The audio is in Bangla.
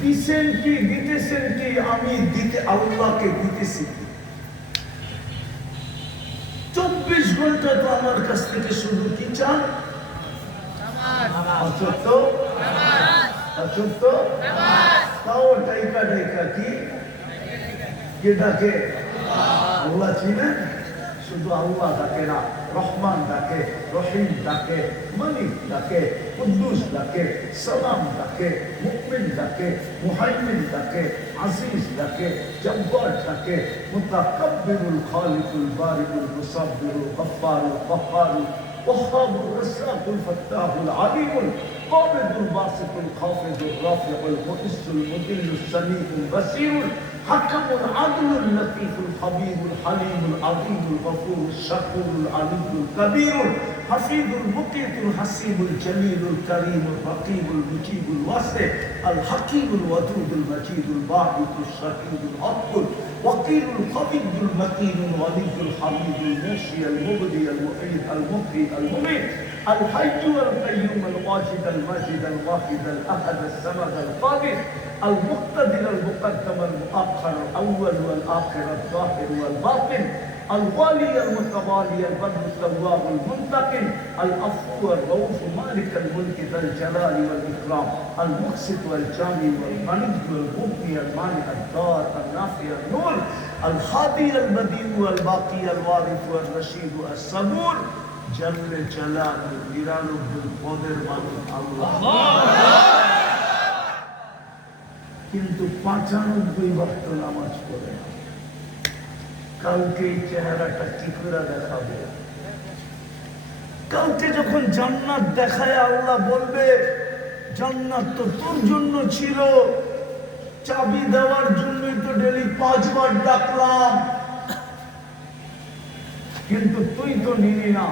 দিছেন কি, দিতেছেন কি? আমি দিতে আল্লাহকে দিতেছি। 24 ঘন্টা তো আমার কাছ থেকে শুধু কি চান? তাও টাইকা টাইকা কি কে ডাকে? আল্লাহ চিনেন? শুধু আল্লাহ ডাকে না, রহমান ডাকে, রহিম ডাকে, মালিক ডাকে, কুদ্দুস ডাকে, সালাম ডাকে, মুমিন ডাকে, মুহাইমিন ডাকে, আজিজ ডাকে, জব্বার ডাকে, মুতাকাব্বিরুল খালিকুল বারিকুল মুসাব্বিরুল গফফারুল কহ্হারুল ওয়াহ্হাবুর রাজ্জাকুল ফাত্তাহুল আলিমুল কাবিদুল বাসিতুল খাফিদুর রাফিউল মুইজ্জুল মুদিল্লুস সামিউল বাসীরুল حكم العدل اللطيف الخبير الحليم العظيم الغفور الشكور العلي الكبير الحفيظ المقيت الحسيب الجليل الكريم الرقيب المجيب الواسع الحكيم الودود المجيد الباعث الشهيد العدل وكيل القوي المتين الولي الحميد المنشي المبدي المعيد المحيي المميت الحي القيوم الواجد الماجد الواحد الاحد الصمد القادر المقتدر المقدم المؤخر الاول والاخر الظاهر والباطن الوالي المتوالي البر التواب المنتقم العفو الرؤوف مالك الملك ذا الجلال والاكرام المقسط والجامع والغني والمغني المانع الدار النافع النور الهادي البديع والباقي الوارث والرشيد الصبور جل جلاله নিরানব্বই পদের মালিক আল্লাহ। কিন্তু 95 ওয়াক্ত নামাজ পড়ে না। কালকে এই চেহারাটা কি করে দেখাবে? কালকে যখন জান্নাত দেখায় আল্লাহ বলবে জান্নাত তো তোর জন্য ছিল, চাবি দেওয়ার জন্যই তো ডেলি 5 বার ডাকলাম, কিন্তু তুই তো নিলি না।